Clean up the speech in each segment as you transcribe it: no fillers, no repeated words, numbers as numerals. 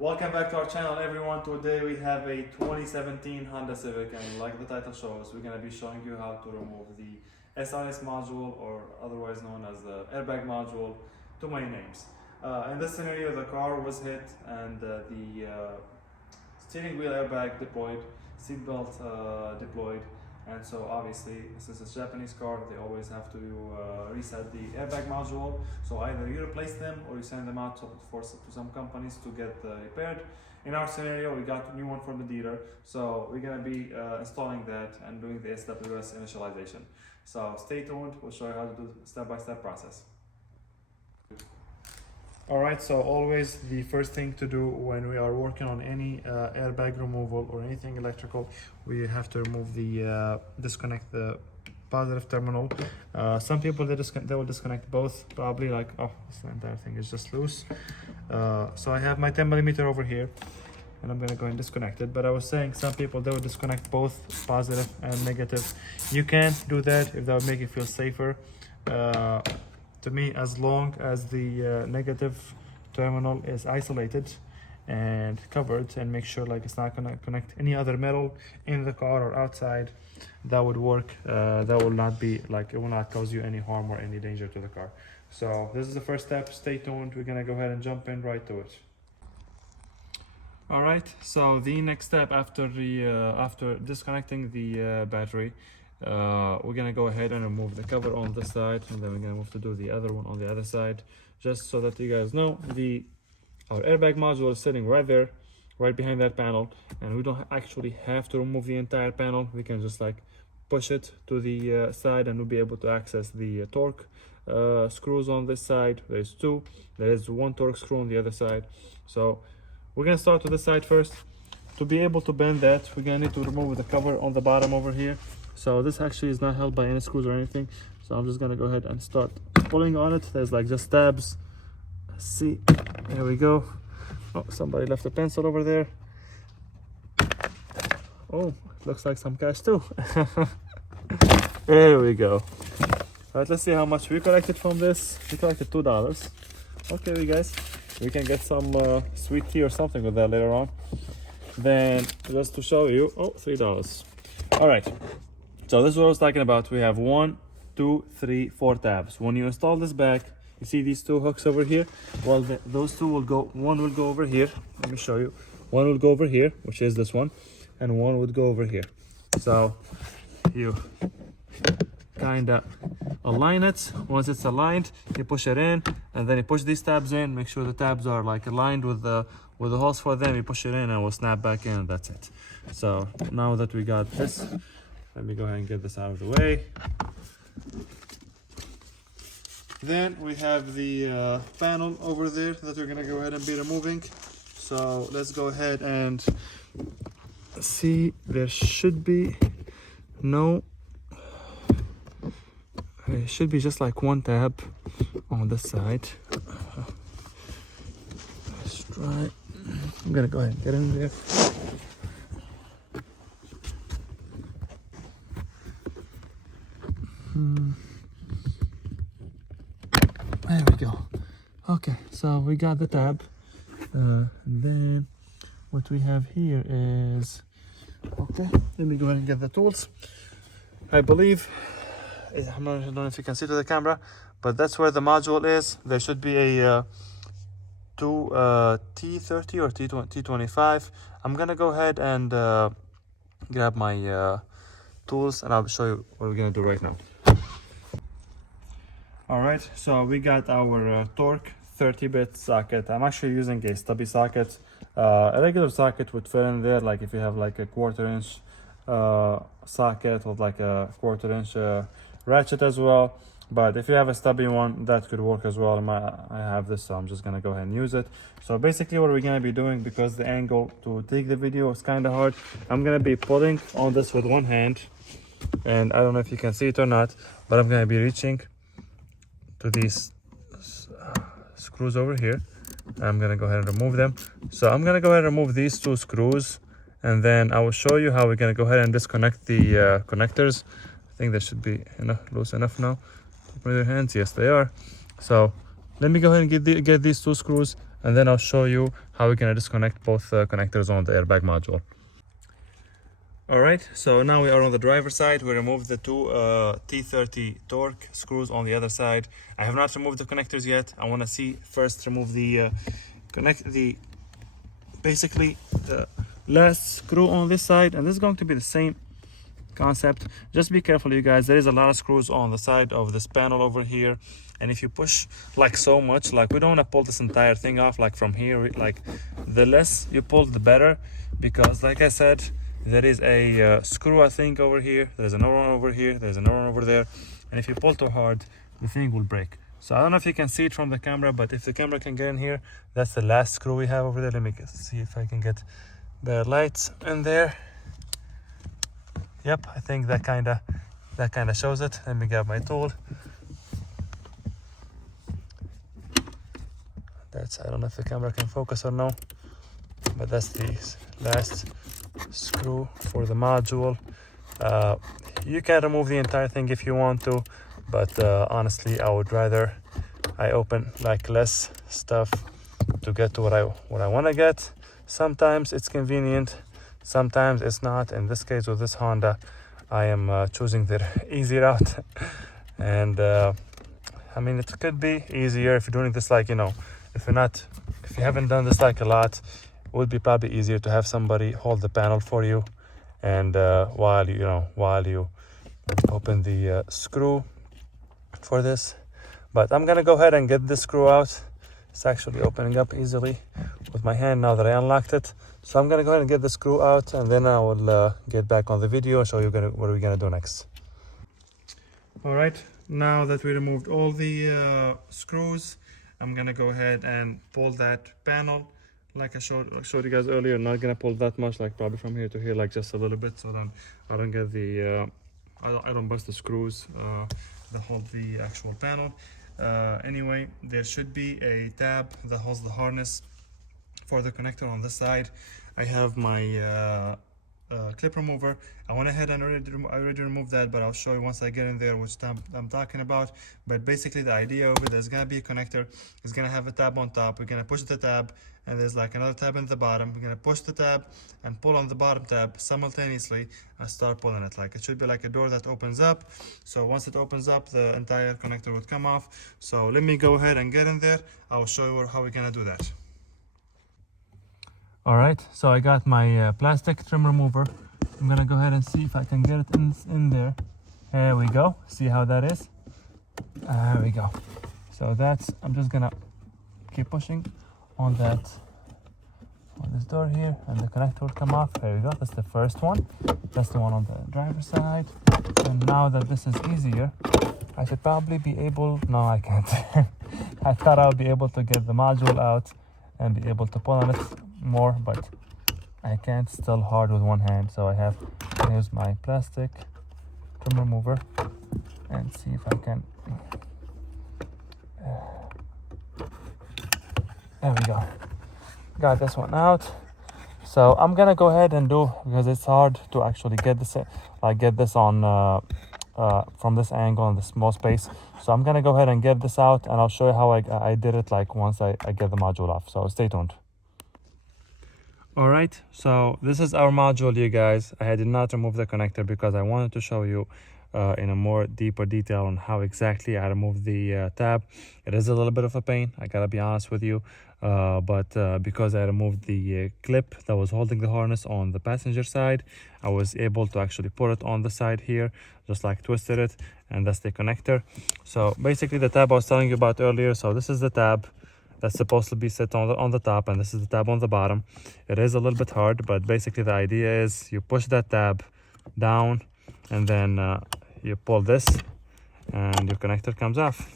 Welcome back to our channel, everyone. Today we have a 2017 Honda Civic, and like the title shows, we're going to be showing you how to remove the SRS module, or otherwise known as the Airbag module, to my names. In this scenario, the car was hit and the steering wheel airbag deployed, seatbelt deployed, and so obviously, since it's a Japanese car, they always have to reset the airbag module. So either you replace them or you send them out to some companies to get repaired. In our scenario, we got a new one from the dealer, so we're gonna be installing that and doing the SWS initialization. So stay tuned, we'll show you how to do the step-by-step process. Alright, so always the first thing to do when we are working on any airbag removal or anything electrical, we have to remove the disconnect the positive terminal. Some people they will disconnect both, probably, like, oh, this entire thing is just loose. So I have my 10mm over here and I'm gonna go and disconnect it. But I was saying some people they will disconnect both positive and negative. You can't do that if that would make you feel safer. To me, as long as the negative terminal is isolated and covered, and make sure like it's not gonna connect any other metal in the car or outside, that would work. That will not be like, it will not cause you any harm or any danger to the car. So this is the first step. Stay tuned, we're gonna go ahead and jump in right to it. All right, so the next step after the after disconnecting the battery, we're gonna go ahead and remove the cover on this side, and then we're gonna move to do the other one on the other side, just so that you guys know our airbag module is sitting right there, right behind that panel, and we don't actually have to remove the entire panel. We can just like push it to the side, and we'll be able to access the torque screws on this side. There's two. There is one torque screw on the other side. So we're gonna start with the side first. To be able to bend that, we're gonna need to remove the cover on the bottom over here. So this actually is not held by any screws or anything. So I'm just gonna go ahead and start pulling on it. There's like just tabs. Let's see, there we go. Oh, somebody left a pencil over there. Oh, looks like some cash too. There we go. All right, let's see how much we collected from this. We collected $2. Okay, guys, we can get some sweet tea or something with that later on. Then just to show you, oh, $3. All right. So this is what I was talking about. We have 1, 2, 3, 4 tabs. When you install this back, you see these two hooks over here? Well, those two will go, one will go over here. Let me show you. One will go over here, which is this one, and one would go over here. So you kind of align it. Once it's aligned, you push it in, and then you push these tabs in. Make sure the tabs are like aligned with the holes for them. You push it in and we'll snap back in, and that's it. So now that we got this, let me go ahead and get this out of the way. Then we have the panel over there that we're gonna go ahead and be removing. So let's go ahead and see. There should be no, it should be just like one tab on this side. Let's try. I'm gonna go ahead and get in there. There we go. Okay, so we got the tab. And then what we have here is, okay, let me go ahead and get the tools. I believe, I don't know if you can see to the camera, but that's where the module is. There should be a T30 or T25. I'm gonna go ahead and grab my tools, and I'll show you what we're gonna do right now. All right, so we got our torque 30-bit socket. I'm actually using a stubby socket. A regular socket would fit in there, like if you have like a 1/4-inch socket with like a 1/4-inch ratchet as well. But if you have a stubby one, that could work as well. I have this, so I'm just gonna go ahead and use it. So basically what we're gonna be doing, because the angle to take the video is kind of hard, I'm gonna be pulling on this with one hand, and I don't know if you can see it or not, but I'm gonna be reaching to these screws over here. I'm gonna go ahead and remove them. So I'm gonna go ahead and remove these two screws, and then I will show you how we're gonna go ahead and disconnect the connectors. I think they should be loose enough now. With your hands, yes they are. So let me go ahead and get these two screws, and then I'll show you how we're gonna disconnect both connectors on the airbag module. Alright, so now we are on the driver's side. We removed the two T30 torque screws on the other side. I have not removed the connectors yet. I want to see first remove the basically the last screw on this side, and this is going to be the same concept. Just be careful, you guys. There is a lot of screws on the side of this panel over here, and if you push like so much, like we don't want to pull this entire thing off like from here, like the less you pull the better, because like I said, there is a screw I think over here, there's another one over here, there's another one over there, and if you pull too hard the thing will break. So I don't know if you can see it from the camera, but if the camera can get in here, that's the last screw we have over there. Let me see if I can get the lights in there. Yep, I think that kind of shows it. Let me grab my tool. I don't know if the camera can focus or no, but that's the last screw for the module. You can remove the entire thing if you want to, but honestly I would rather I open like less stuff to get to what I want to get. Sometimes it's convenient, sometimes it's not. In this case with this Honda, I am choosing the easy route. And I mean, it could be easier if you're doing this, like, you know, if you haven't done this like a lot, it would be probably easier to have somebody hold the panel for you, and while you open the screw for this. But I'm gonna go ahead and get this screw out. It's actually opening up easily with my hand now that I unlocked it. So I'm gonna go ahead and get the screw out, and then I will get back on the video and show you what we're gonna do next. All right, now that we removed all the screws, I'm gonna go ahead and pull that panel like I showed you guys earlier. I'm not gonna pull that much, like probably from here to here, like just a little bit, so then I don't get the I don't bust the screws that hold the actual panel. Anyway, there should be a tab that holds the harness for the connector on this side. I have my clip remover. I went ahead and already removed that, but I'll show you once I get in there which tab I'm talking about. But basically the idea of it, there's gonna be a connector, it's gonna have a tab on top. We're gonna push the tab, and there's like another tab in the bottom. We're gonna push the tab and pull on the bottom tab simultaneously and start pulling it. Like it should be like a door that opens up. So once it opens up, the entire connector would come off. So let me go ahead and get in there. I will show you how we're gonna do that. All right, so I got my plastic trim remover. I'm gonna go ahead and see if I can get it in there. There we go. See how that is? There we go. So I'm just gonna keep pushing on this door here, and the connector will come off. There we go. That's the first one. That's the one on the driver's side. And now that this is easier, I should probably be able. No, I can't. I thought I would be able to get the module out and be able to pull on it more, but I can't. Still hard with one hand, so I have to use my plastic trim remover and see if I can. There we go. Got this one out. So I'm gonna go ahead and do, because it's hard to actually get this on from this angle and this small space. So I'm gonna go ahead and get this out, and I'll show you how I did it, like once I get the module off. So stay tuned. All right, so this is our module, you guys. I did not remove the connector because I wanted to show you in a more deeper detail on how exactly I removed the tab. It is a little bit of a pain, I gotta be honest with you, but because I removed the clip that was holding the harness on the passenger side, I was able to actually put it on the side here, just like twisted it, and that's the connector. So basically the tab I was telling you about earlier, so this is the tab that's supposed to be set on the top, and this is the tab on the bottom. It is a little bit hard, but basically the idea is you push that tab down, and then you pull this, and your connector comes off.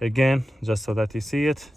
Again, just so that you see it,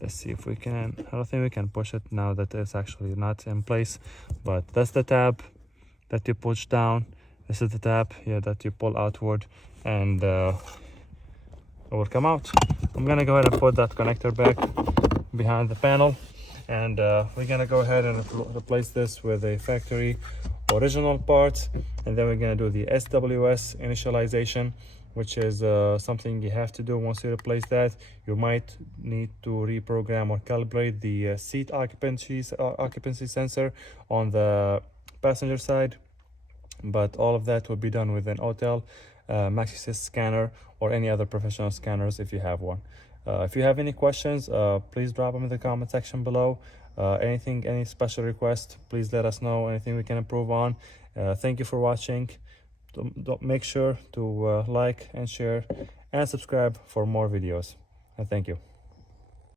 let's see if we can. I don't think we can push it now that it's actually not in place, but that's the tab that you push down. This is the tab here that you pull outward, and it will come out. I'm gonna go ahead and put that connector back behind the panel, and we're gonna go ahead and replace this with a factory original part, and then we're gonna do the SWS initialization, which is something you have to do. Once you replace that, you might need to reprogram or calibrate the seat occupancy sensor on the passenger side, but all of that will be done with an hotel MaxiSys scanner or any other professional scanners if you have one. If you have any questions, please drop them in the comment section below. Any special request, please let us know. Anything we can improve on. Thank you for watching. Make sure to like and share and subscribe for more videos. And thank you.